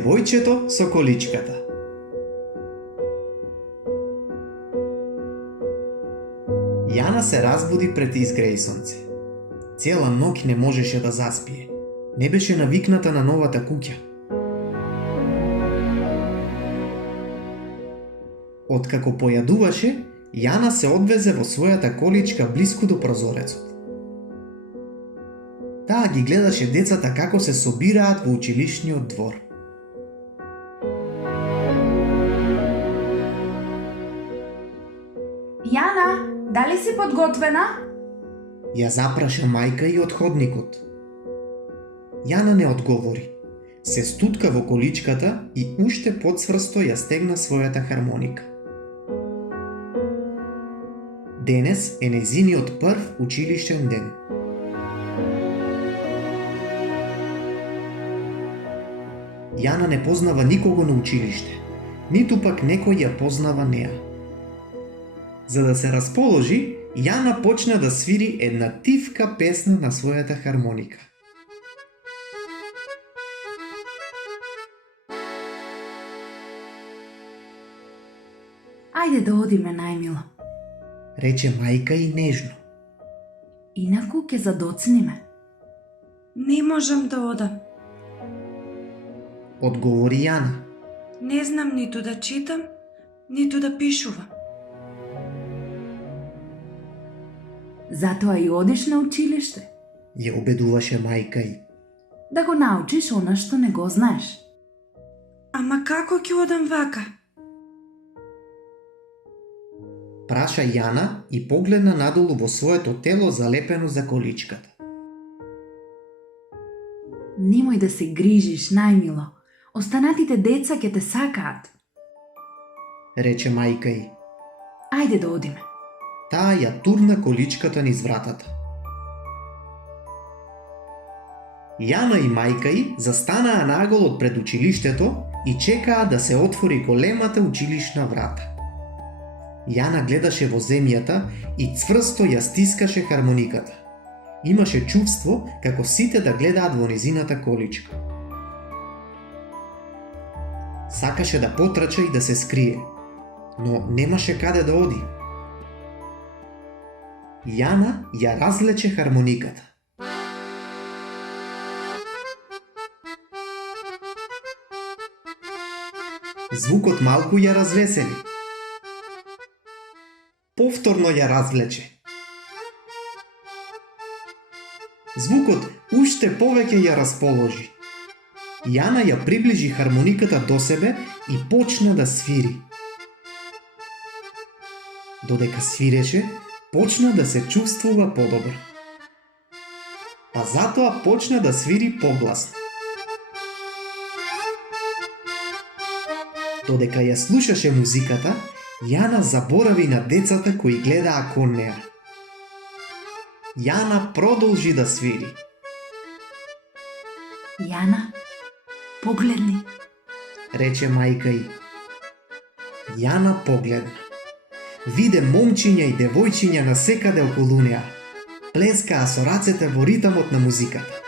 Девојчето со количката. Јана се разбуди пред изгреј сонце. Цела ноќ не можеше да заспие. Не беше навикната на новата куќа. Откако појадуваше, Јана се одвезе во својата количка блиску до прозорецот. Таа ги гледаше децата како се собираат во училишниот двор. Јана, дали си подготвена? Ја запраша мајка и од ходникот. Јана не одговори. Се стутка во количката и уште подсврсто ја стегна својата хармоника. Денес е нејзиниот прв училишен ден. Јана не познава никого на училиште, ниту пак некој ја познава неа. За да се расположи, Јана почна да свири една тивка песна на својата хармоника. Ајде да одиме, најмило. Рече мајка и нежно. Инаку ќе задоцниме. Не можам да одам. Одговори Јана. Не знам ниту да читам, ниту да пишувам. Затоа и одиш на училиште, Ја убедуваше мајка и. да го научиш она што не го знаеш. Ама како ќе одам вака? Праша Јана и погледна надолу во своето тело залепено за количката. Немој да се грижиш, најмило. Останатите деца ќе те сакаат. Рече мајка и. Ајде да одиме. Таа ја турна количката низ вратата. Јана и мајка и застанаа наголот пред училиштето и чекаа да се отвори големата училишна врата. Јана гледаше во земјата и цврсто ја стискаше хармониката. Имаше чувство како сите да гледаат во незината количка. Сакаше да потрча и да се скрие, но немаше каде да оди. Јана ја развлече хармониката. Звукот малку ја развесели. Повторно ја развлече. Звукот уште повеќе ја расположи. Јана ја приближи хармониката до себе и почна да свири. Додека свиреше, почна да се чувствува подобро. Па затоа почна да свири погласно. Додека ја слушаше музиката, Јана заборави на децата кои гледаа кон неа. Јана продолжи да свири. Јана, погледни. Рече мајка и. Јана погледна. Виде момчиња и девојчиња насекаде околу неа. Плескаа со рацете во ритамот на музиката.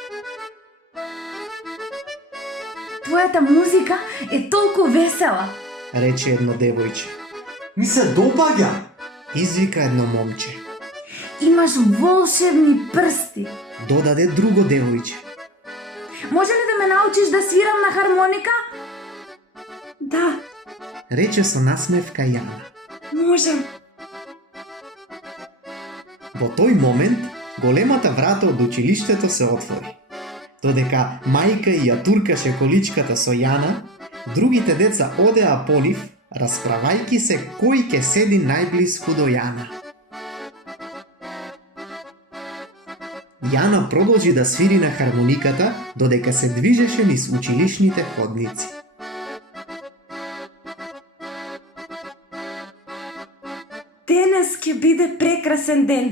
Твојата музика е толку весела. Рече едно девојче. Ми се допаѓа. Извика едно момче. Имаш волшебни прсти. Додаде друго девојче. Може ли да ме научиш да свирам на хармоника? Да, Рече со насмевка Јана. можам. Во тој момент, големата врата од училиштето се отвори. Додека мајка и ја туркаше количката со Јана, другите деца одеа по нив, расправајки се кој ќе седи најблиску до Јана. Јана продолжи да свири на хармониката, додека се движеше низ училишните ходници. Денес ќе биде прекрасен ден.